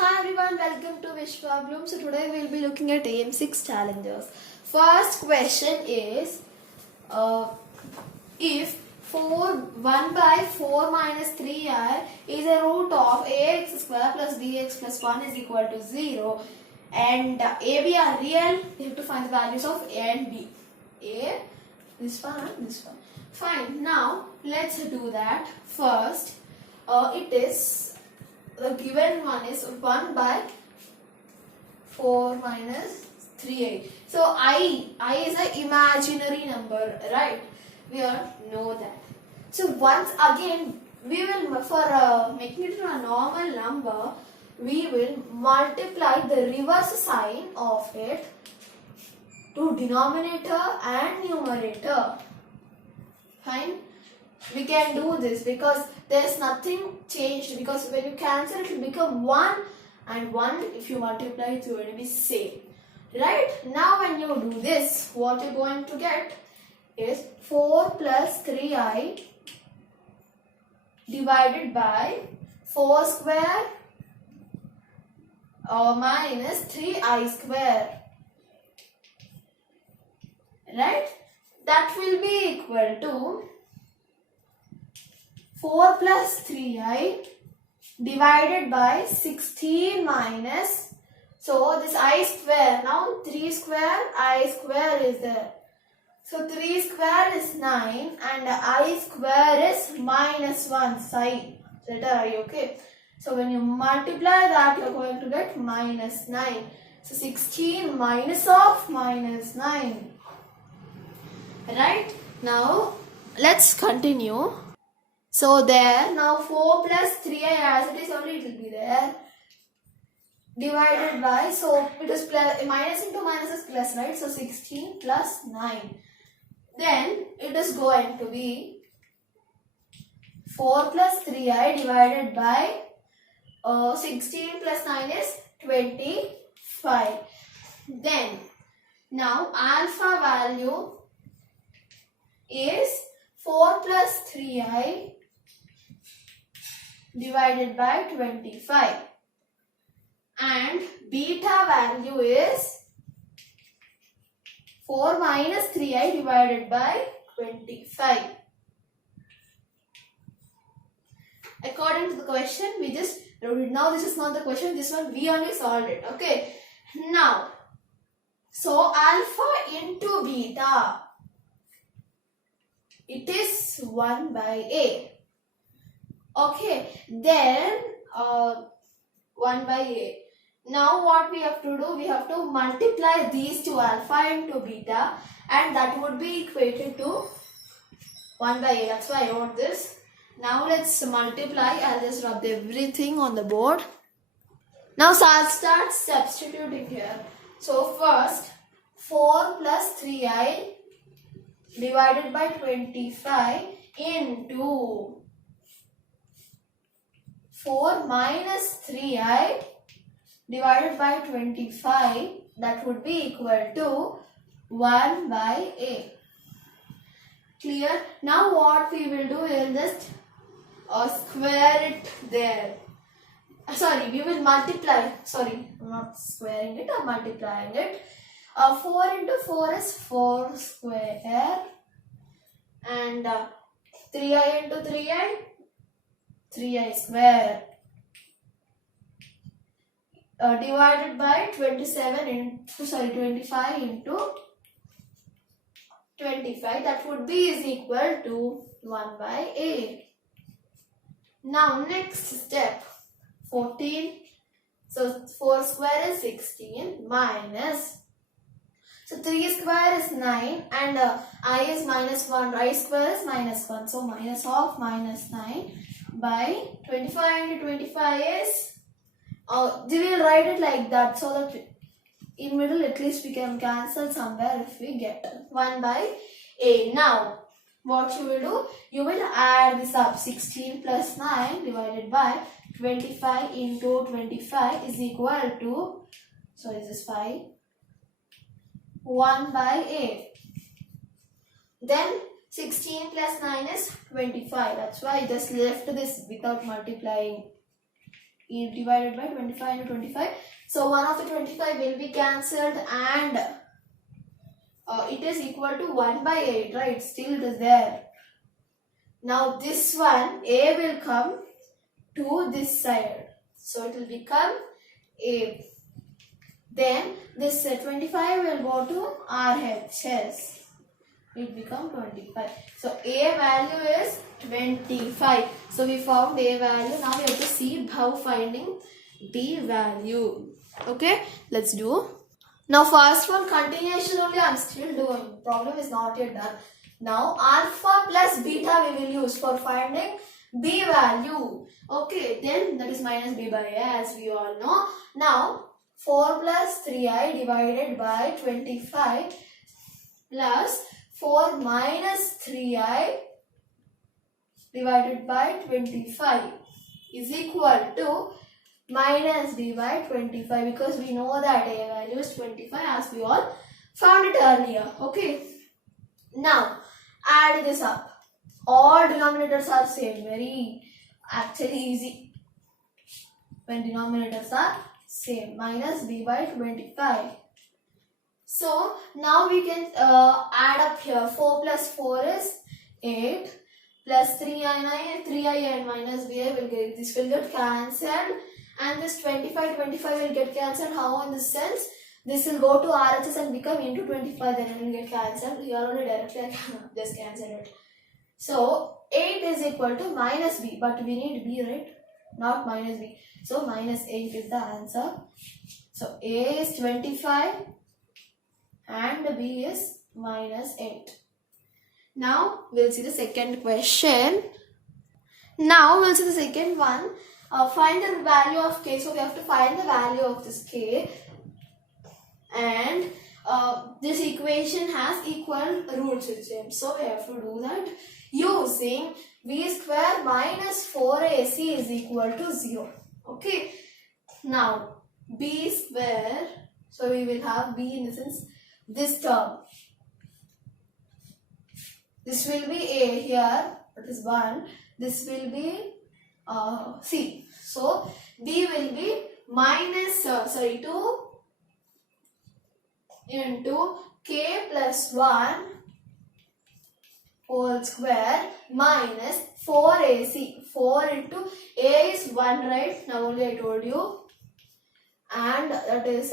Hi everyone, welcome to Vishwa Bloom. So today we'll be looking at AM6 challenges. First question is, if 1 by 4 minus 3i is a root of ax square plus bx plus 1 is equal to 0 and a, b are real, we have to find the values of a and b. A, this one and this one. Fine, now let's do that. First, it is the given one is 1 by 4 minus 3i. So I is an imaginary number, right? We all know that. So once again, we will, for making it a normal number, we will multiply the reverse sign of it to denominator and numerator. Fine? We can do this because there is nothing changed, because when you cancel it will become 1 and 1 if you multiply it will be same. Right? Now when you do this, what you're going to get is 4 plus 3i divided by 4 square minus 3i square. Right? That will be equal to 4 plus 3i divided by 16 minus, so this I square, now 3 square, I square is there. So 3 square is 9 and I square is minus 1 side, letter I, okay. So when you multiply that, you are going to get minus 9. So 16 minus of minus 9. Right? Now let's continue. So there, now 4 plus 3i as it is only, it will be there, divided by, so it is plus, minus into minus is plus, right? So 16 plus 9. Then it is going to be 4 plus 3i divided by 16 plus 9 is 25. Then now alpha value is 4 plus 3i divided by 25 and beta value is 4 minus 3i divided by 25. According to the question, we just, now this is not the question, this one we only solved it, okay. Now, so alpha into beta, it is 1 by a. Okay, then 1 by a. Now what we have to do, we have to multiply these two, alpha into beta, and that would be equated to 1 by a. That's why I wrote this. Now let's multiply. I'll just rub everything on the board. Now so I'll start substituting here. So first 4 plus 3i divided by 25 into 4 minus 3i divided by 25, that would be equal to 1 by a. Clear? Now what we will do, we will just square it there. Sorry, we will multiply. Sorry, I'm not squaring it, I'm multiplying it. 4 into 4 is 4 square and 3i into 3i, 3i square divided by 25 into 25, that would be is equal to 1 by a. Now next step, 14, so 4 square is 16 minus, so 3 square is 9 and I is minus 1, I square is minus 1, so minus of minus 9 by 25 into 25 is, we will write it like that so that in middle at least we can cancel somewhere if we get 1 by a. Now what you will do, you will add this up, 16 plus 9 divided by 25 into 25 is equal to, so this is 5, 1 by a. Then 16 plus 9 is 25. That's why I just left this without multiplying. divided by 25 into 25. So 1 of the 25 will be cancelled and it is equal to 1 by 8, right? Still it is there. Now this one, a will come to this side. So it will become a. Then this 25 will go to RHS. It become 25. So a value is 25. So we found a value. Now we have to see how finding b value. Okay, let's do. Now first one continuation only I am still doing. Problem is not yet done. Now alpha plus beta we will use for finding b value. Okay, then that is minus b by a as we all know. Now 4 plus 3i divided by 25 plus 4 minus 3i divided by 25 is equal to minus b by 25, because we know that a value is 25 as we all found it earlier. Okay. Now add this up. All denominators are same. Very actually easy when denominators are same. Minus b by 25. So now we can add up here. 4 plus 4 is 8 plus 3i and minus b will get, this will get cancelled, and this 25 will get cancelled. How? In this sense, this will go to RHS and become into 25, then it will get cancelled. Here only directly I can just cancel it. So 8 is equal to minus b, but we need b, right? Not minus b. So minus 8 is the answer. So a is 25 and b is minus 8. Now we'll see the second question. Now we'll see the second one. Find the value of k. So we have to find the value of this k, and this equation has equal roots with them. So we have to do that using b square minus 4ac is equal to 0. Okay. Now b square. So we will have b in the sense this term. This will be a here. That is 1. This will be c. So b will be minus 2 into k plus 1 whole square minus 4ac. 4 into a is 1, right? Now only I told you. And that is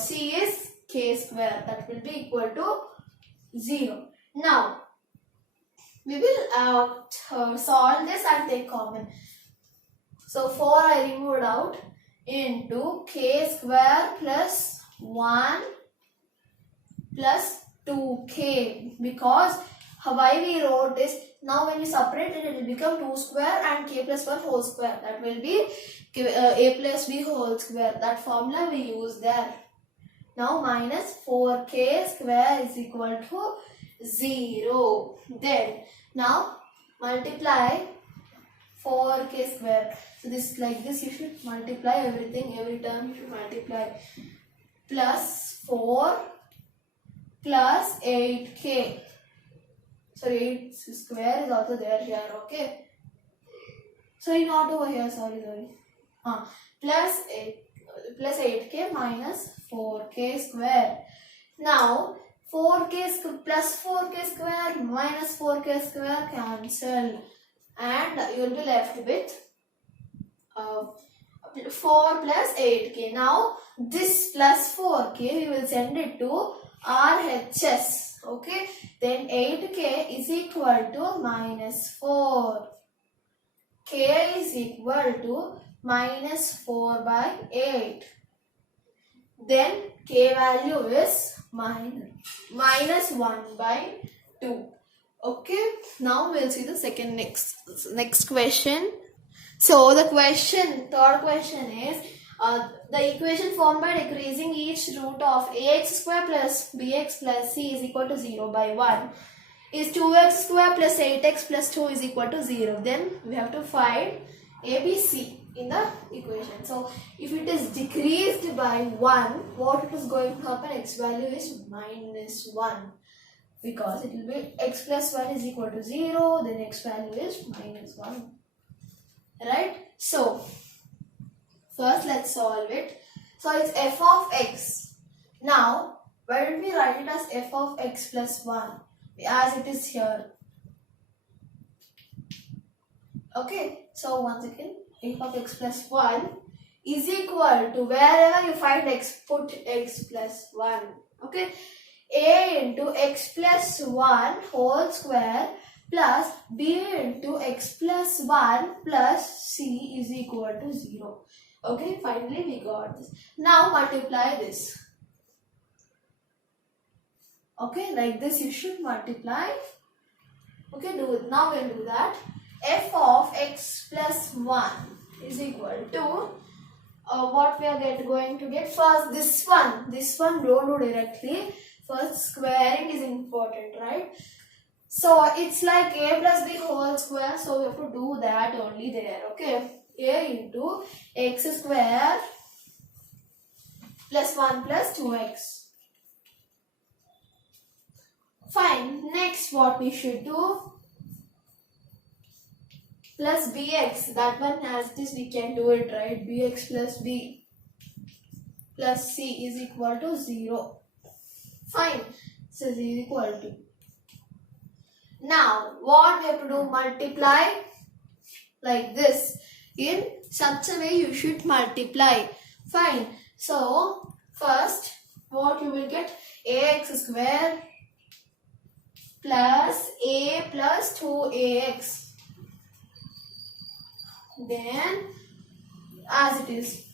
c is k square. That will be equal to 0. Now we will solve this and take common. So 4 I removed out into k square plus 1 plus 2k, because why we wrote this, now when we separate it, it will become 2 square and k plus 1 whole square. That will be a plus b whole square. That formula we use there. Now minus 4k square is equal to 0. Then now multiply 4k square. So this like this, you should multiply everything, every term you should multiply. Plus 4 plus 8k. So 8 square is also there here. Okay. Sorry, not over here. Sorry. Plus 8k minus 4k square. Now 4k plus 4k square minus 4k square cancel, and you will be left with 4 plus 8k. Now this plus 4k we will send it to RHS. Okay, then 8k is equal to minus 4. K is equal to minus 4 by 8. Then k value is minus 1 by 2. Okay, now we'll see the next question. So the third question is the equation formed by decreasing each root of ax square plus bx plus c is equal to 0 by 1 is 2x square plus 8x plus 2 is equal to 0. Then we have to find ABC in the equation. So if it is decreased by 1, what it is going to happen? X value is minus 1, because it will be x plus 1 is equal to 0, then x value is minus 1. right? So first let's solve it. So it's f of x. Now why don't we write it as f of x plus 1 as it is here? Okay, so once again f of x plus 1 is equal to, wherever you find x, put x plus 1. Okay, a into x plus 1 whole square plus b into x plus 1 plus c is equal to 0. Okay, finally we got this. Now multiply this. Okay, like this you should multiply. Okay, do it. Now we'll do that. F of x plus 1 is equal to what we are going to get. First this one don't do directly. First squaring is important, right? So it's like a plus b whole square, so we have to do that only there. Okay, a into x square plus 1 plus 2x. Fine. Next what we should do, plus bx, that one as this we can do it, right? Bx plus b plus c is equal to 0. Fine. So this is equal to. Now what we have to do, multiply like this. In such a way you should multiply. Fine. So first what you will get, ax square plus a plus 2ax. Then as it is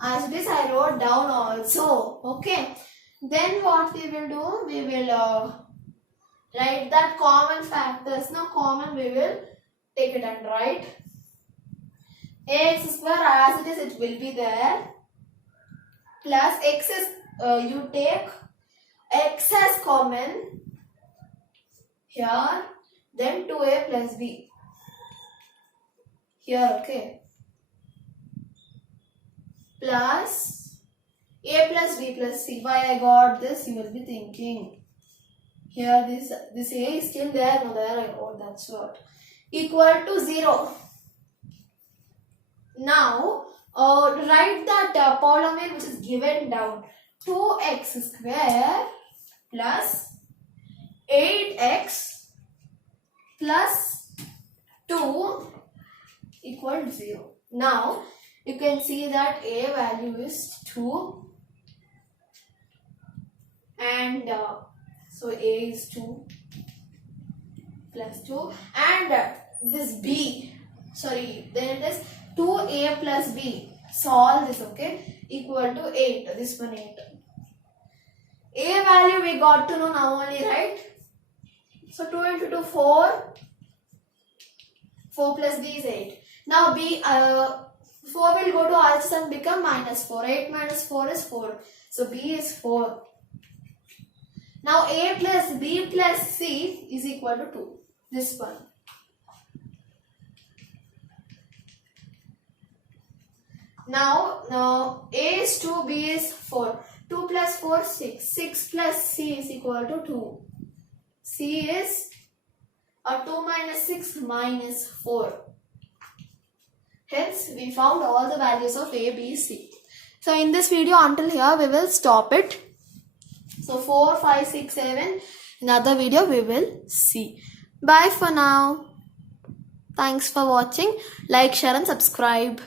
I wrote down also. Okay, then what we will do, we will write that common factors. Now common we will take it and write ax square as it is, it will be there, plus x is you take x as common here, then 2a plus b here. Okay, plus a plus b plus c. Why I got this, you will be thinking. Here this a is still there, no, there I got, that's what. Equal to 0. Now write that polynomial which is given down. 2x square plus 8x plus 2 equal to 0. Now you can see that a value is 2 and so a is 2 plus 2 and this b, sorry, then it is 2a plus b. Solve this, okay, equal to 8. This one 8. A value we got to know now only, right? So 2 into 2 4. 4 plus b is 8. Now b 4 will go to RHS and become minus 4. 8 minus 4 is 4. So b is 4. Now a plus b plus c is equal to 2. This one. Now a is 2, b is 4. 2 plus 4 6. 6 plus c is equal to 2. C is 2 minus 6 minus 4. Hence we found all the values of a, b, c. So in this video until here we will stop it. So 4, 5, 6, 7 in other video we will see. Bye for now. Thanks for watching. Like, share and subscribe.